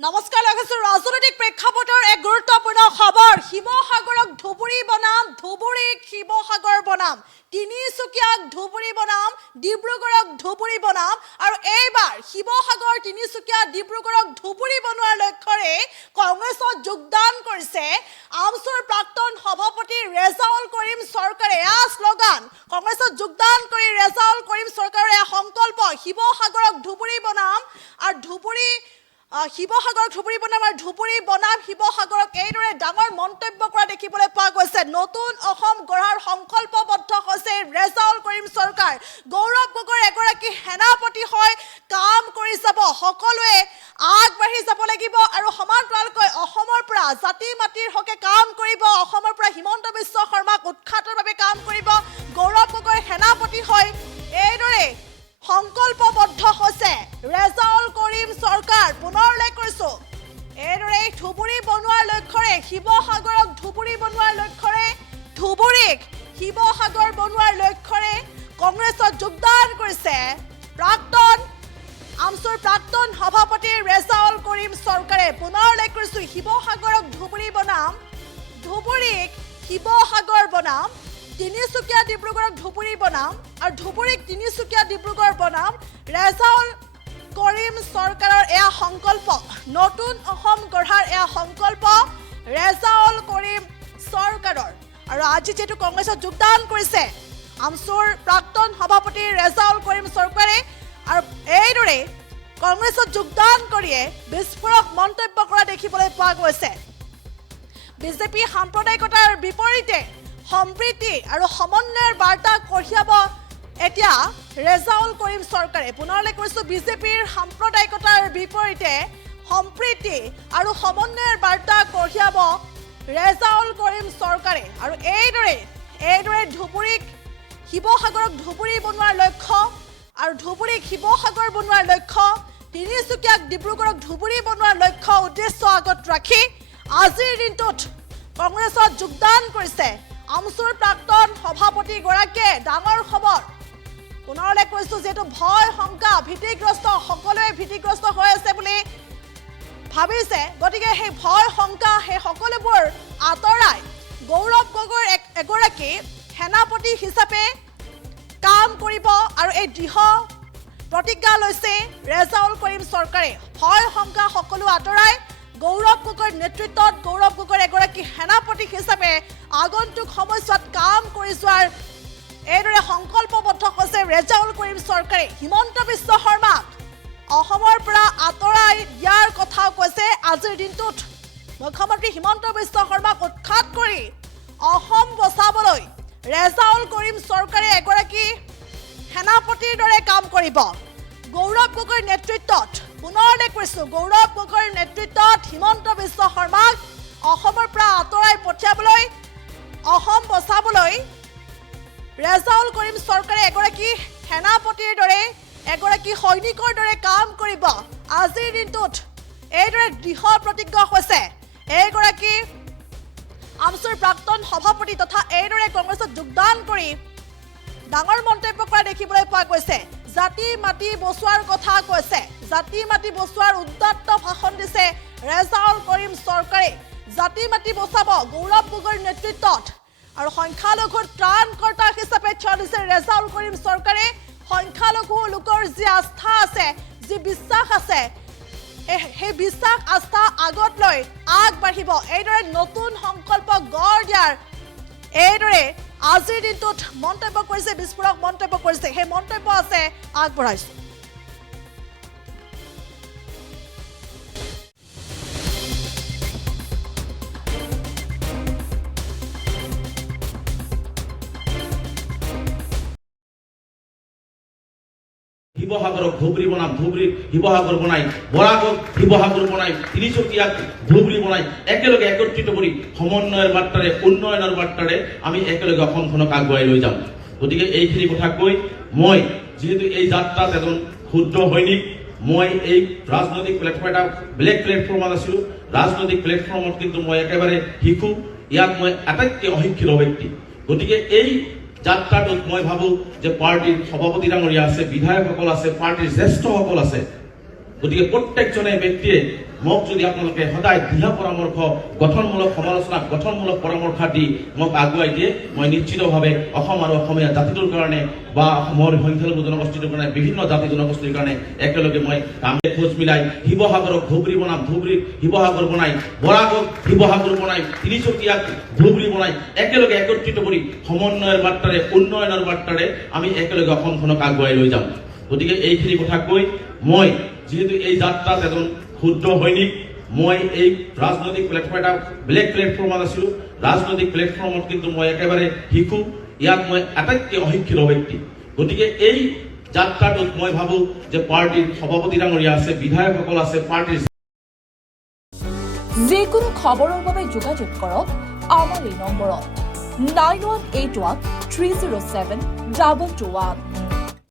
নমস্কাৰ লগাইছো ৰাজনৈতিক প্ৰেক্ষাপটৰ এক গুৰুত্বপূৰ্ণ খবৰ শিৱসাগৰক ধুবুৰী বনাম ধুবুৰীক শিৱসাগৰ বনাম তিনিচুকীয়াক ধুবুৰী বনাম ডিব্ৰুগড়ক ধুবুৰী বনাম আৰু এইবাৰ শিৱসাগৰ তিনিচুকীয়া ডিব্ৰুগড়ক ধুবুৰী বনোৱাৰ লক্ষ্যৰে কংগ্ৰেছত যোগদান কৰিছে আমছুৰ প্ৰাক্তন সভাপতি ৰেজাউল কৰিম চৰকাৰে শ্লোগান কংগ্ৰেছত যোগদান কৰি ৰেজাউল কৰিম চৰকাৰে সংকল্প শিৱসাগৰক ধুবুৰী বনাম আৰু ধুবুৰী শিৱসাগৰক ধুবুৰী বনাম আৰু ধুবুৰী বনাম শিৱসাগৰক এইদৰে ডাঙৰ মন্তব্য কৰা দেখিবলৈ পোৱা গৈছে নতুন অসম গঢ়াৰ সংকল্পবদ্ধ হৈছে ৰেজাউল কৰিম চৰকাৰ গৌৰৱ গগৈৰ এগৰাকী সেনাপতি হয় কাম কৰি যাব সকলোৱে আগবাঢ়ি যাব লাগিব আৰু সমান্তৰালকৈ অসমৰ পৰা জাতি মাটিৰ হকে কাম কৰিব অসমৰ পৰা হিমন্ত বিশ্ব শৰ্মাক উৎখাতৰ বাবে কাম কৰিব গৌৰৱ গগৈৰ সেনাপতি হয় এইদৰে সংকল্পবদ্ধ হৈছে ৰেজাউল কৰিম চৰকাৰ পুনৰ উল্লেখ কৰিছো এইদৰে ধুবুৰী বনোৱাৰ লক্ষ্যৰে শিৱসাগৰক ধুবুৰী বনোৱাৰ লক্ষ্যৰে ধুবুৰীক শিৱসাগৰ বনোৱাৰ লক্ষ্যৰে কংগ্ৰেছত যোগদান কৰিছে প্ৰাক্তন আমছুৰ প্ৰাক্তন সভাপতি ৰেজাউল কৰিম চৰকাৰে পুনৰ উল্লেখ কৰিছো শিৱসাগৰক ধুবুৰী বনাম ধুবুৰীক শিৱসাগৰ বনাম তিনিচুকীয়া ডিব্ৰুগড়ক ধুবুৰী বনাম আৰু ধুবুৰীক তিনিচুকীয়া ডিব্ৰুগড় বনাম ৰেজাউল কৰিম চৰকাৰৰ এয়া সংকল্প নতুন অসম গঢ়াৰ এয়া সংকল্প ৰেজাউল কৰিম চৰকাৰৰ আৰু আজি যেটো কংগ্ৰেছত যোগদান কৰিছে আমছুৰ প্ৰাক্তন সভাপতি ৰেজাউল কৰিম চৰকাৰে আৰু এইদৰে কংগ্ৰেছত যোগদান কৰিয়ে বিস্ফোৰক মন্তব্য কৰা দেখিবলৈ পোৱা গৈছে বিজেপি সাম্প্ৰদায়িকতাৰ বিপৰীতে সম্প্ৰীতি আৰু সমন্বয়ৰ বাৰ্তা কঢ়িয়াব এতিয়া ৰেজাউল কৰিম চৰকাৰে পুনৰ উল্লেখ কৰিছো বিজেপিৰ সাম্প্ৰদায়িকতাৰ বিপৰীতে সম্প্ৰীতি আৰু সমন্বয়ৰ বাৰ্তা কঢ়িয়াব ৰেজাউল কৰিম চৰকাৰে আৰু এইদৰে ধুবুৰীক শিৱসাগৰক ধুবুৰী বনোৱাৰ লক্ষ্য আৰু ধুবুৰীক শিৱসাগৰ বনোৱাৰ লক্ষ্য তিনিচুকীয়াক ডিব্ৰুগড়ক ধুবুৰী বনোৱাৰ লক্ষ্য উদ্দেশ্য আগত ৰাখি আজিৰ দিনটোত কংগ্ৰেছত যোগদান কৰিছে আমছুৰ প্ৰাক্তন সভাপতি গৰাকীয়ে ডাঙৰ খবৰ পুনৰ উল্লেখ কৰিছো যেহেতু ভয় শংকা ভীতিগ্ৰস্ত সকলোৱে ভীতিগ্ৰস্ত হৈ আছে বুলি ভাবিছে গতিকে সেই ভয় শংকা সেই সকলোবোৰ আঁতৰাই গৌৰৱ গগৈৰ এগৰাকী সেনাপতি হিচাপে কাম কৰিব আৰু এই দৃঢ় প্ৰতিজ্ঞা লৈছে ৰেজাউল কৰিম চৰকাৰে ভয় শংকা সকলো আঁতৰাই গৌৰৱ গগৈৰ নেতৃত্বত গৌৰৱ গগৈৰ এগৰাকী সেনাপতি হিচাপে আগন্তুক সময়ছোৱাত কাম কৰি যোৱাৰ এইদৰে সংকল্পবদ্ধ হৈছে ৰেজাউল কৰিম চৰকাৰে হিমন্ত বিশ্ব শৰ্মাক অসমৰ পৰা আঁতৰাই দিয়াৰ কথাও কৈছে আজিৰ দিনটোত মুখ্যমন্ত্ৰী হিমন্ত বিশ্ব শৰ্মাক উৎখাত কৰি অসম বচাবলৈ ৰেজাউল কৰিম চৰকাৰে এগৰাকী সেনাপতিৰ দৰে কাম কৰিব গৌৰৱ গগৈৰ নেতৃত্বত পুনৰ উল্লেখ কৰিছো গৌৰৱ গগৈৰ নেতৃত্বত হিমন্ত বিশ্ব শৰ্মাক অসমৰ পৰা আঁতৰাই পঠিয়াবলৈ অসম বচাবলৈ ৰেজাউল কৰিম চৰকাৰে এগৰাকী সেনাপতিৰ দৰে এগৰাকী সৈনিকৰ দৰে কাম কৰিব আজিৰ দিনটোত এইদৰে দৃঢ় প্ৰতিজ্ঞ হৈছে এইগৰাকী আমছুৰ প্ৰাক্তন সভাপতি তথা এইদৰে কংগ্ৰেছত যোগদান কৰি ডাঙৰ মন্তব্য কৰা দেখিবলৈ পোৱা গৈছে জাতি মাটি বচোৱাৰ কথা কৈছে জাতি মাটি বচোৱাৰ উদ্যত ভাষণ দিছে ৰেজাউল কৰিম চৰকাৰে জাতি মাটি বচাব গৌৰৱ গগৈৰ নেতৃত্বত আৰু সংখ্যালঘুৰ ত্ৰাণকৰ্তা হিচাপে থিয় দিছে ৰেজাউল কৰিম চৰকাৰে সংখ্যালঘু লোকৰ যি আস্থা আছে যি বিশ্বাস আছে সেই বিশ্বাস আস্থা আগত লৈ আগবাঢ়িব এইদৰে নতুন সংকল্প গঢ় দিয়াৰ এইদৰে আজিৰ দিনটোত মন্তব্য কৰিছে বিস্ফোৰক মন্তব্য কৰিছে সেই মন্তব্য আছে আগবঢ়াইছে শিৱসাগৰক ধুবুৰী বনাম ধুবুৰীক শিৱসাগৰ বনাই বৰাকক শিৱসাগৰ বনাই তিনিচুকীয়াক ধুবুৰী বনাই একেলগে একত্ৰিত কৰি সমন্বয়ৰ বাৰ্তাৰে উন্নয়নৰ বাৰ্তাৰে আমি একেলগে অসমখনক আগুৱাই লৈ যাম গতিকে এইখিনি কথা কৈ মই যেহেতু এই যাত্ৰাত এজন ক্ষুদ্ৰ সৈনিক মই এই ৰাজনৈতিক প্লেটফৰ্ম এটা বেলেগ প্লেটফৰ্মত আছিলোঁ ৰাজনৈতিক প্লেটফৰ্মত কিন্তু মই একেবাৰে শিশু ইয়াত মই আটাইতকৈ অশিক্ষিত ব্যক্তি গতিকে এই যাত্ৰাটোত মই ভাবো যে পাৰ্টিৰ সভাপতি ডাঙৰীয়া আছে বিধায়কসকল আছে পাৰ্টিৰ জ্যেষ্ঠসকল আছে গতিকে প্ৰত্যেকজনে ব্যক্তিয়ে মোক যদি আপোনালোকে সদায় দিহা পৰামৰ্শ গঠনমূলক সমালোচনা গঠনমূলক পৰামৰ্শ দি মোক আগুৱাই দিয়ে মই নিশ্চিতভাৱে অসম আৰু অসমীয়া জাতিটোৰ কাৰণে বা অসমৰ সংখ্যালঘু জনগোষ্ঠীটোৰ কাৰণে বিভিন্ন জাতি জনগোষ্ঠীৰ কাৰণে একেলগে মই কামে খোজ মিলাই শিৱসাগৰক ধুবুৰী বনাম ধুবুৰীক শিৱসাগৰ বনাই বৰাকক শিৱসাগৰ বনাই তিনিচুকীয়াক ধুবুৰী বনাই একেলগে একত্ৰিত কৰি সমন্বয়ৰ বাৰ্তাৰে উন্নয়নৰ বাৰ্তাৰে আমি একেলগে অসমখনক আগুৱাই লৈ যাম গতিকে এইখিনি কথা কৈ মই যেহেতু এই যাত্ৰাত এজন ক্ষুদ্ৰ সৈনিক মই এই ৰাজনৈতিক প্লেটফৰ্ম এটা বেলেগ প্লেটফৰ্মত আছিলোঁ ৰাজনৈতিক প্লেটফৰ্মত কিন্তু মই একেবাৰে শিশু ইয়াত মই আটাইতকৈ অশিক্ষিত ব্যক্তি গতিকে এই যাত্ৰাটোত মই ভাবোঁ যে পাৰ্টিৰ সভাপতি ডাঙৰীয়া আছে বিধায়কসকল আছে পাৰ্টিৰ যিকোনো খবৰৰ বাবে যোগাযোগ কৰক আমাৰ এই নম্বৰত 9181 307 2221